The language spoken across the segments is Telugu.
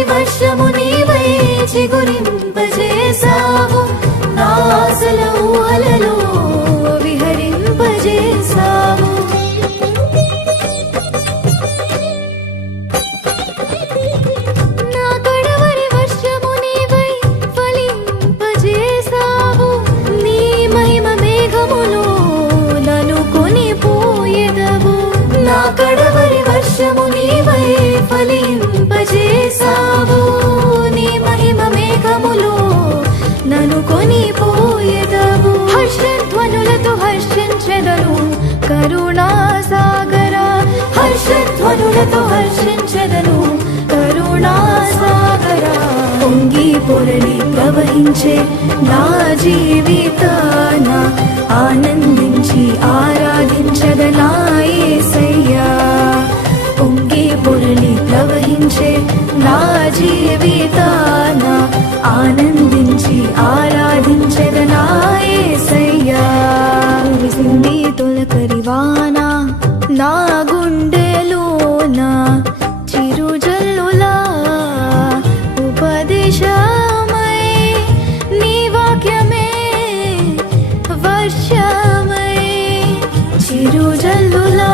కడవరి వర్షము నీవై చిగురింపజేసావు నా ఆశల ఊహలలో విహరింపజేసావు నా కడవరి వర్షము నీవై ఫలింపజేసావు నీ మహిమ మేఘములో నన్ను కొనిపోయెదవు నా కడవరి వర్షము నీవై ఫలింపజేసావు నీ మహిమ మేఘములో నన్ను కొనిపోయెదవు హర్షధ్వనులతో హర్షించెదను కరుణా సాగర హర్షధ్వనులతో హర్షించెదను కరుణా సాగర పొంగి పొరలి ప్రవహించే నా జీవితాన ఆనందించి ఆరాధించదనా యేసయ్యా పొంగి పొరలి ప్రవహించే నా జీవితాన ఆనందించి ఆరాధించదనా యేసయ్యా కురిసింది తొలకరి వాన నా గుండెలోన చిరుజల్లులా ఉపదేశమై నీ వాక్యమే వర్షమై చిరుజల్లులా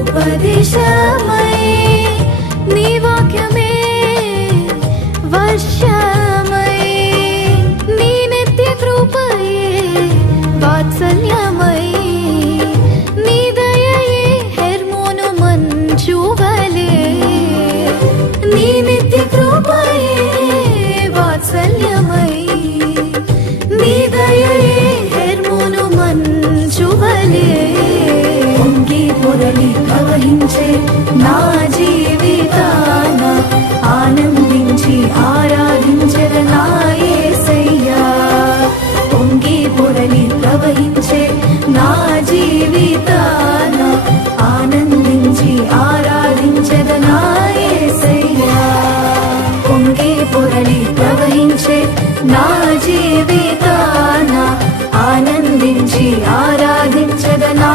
ఉపదేశమై నీ వాక్యమే వర్షమై నీ నిత్య కృపయే వాత్సల్యమై నీ దయయే హెర్మోను మంచువలే నీ నిత్య కృపయే వాత్సల్యమై నీ దయయే హెర్మోను మంచువలే పొంగి పొరలి ప్రవహించే నా జీవితాన ఆనందించి ఆరాధించదనా యేసయ్యా పొంగి పొరలి ప్రవహించే నా జీవితాన ఆనందించి ఆరాధించదనా యేసయ్యా పొంగి పొరలి ప్రవహించే నా జీవితాన ఆనందించి ఆరాధించదనా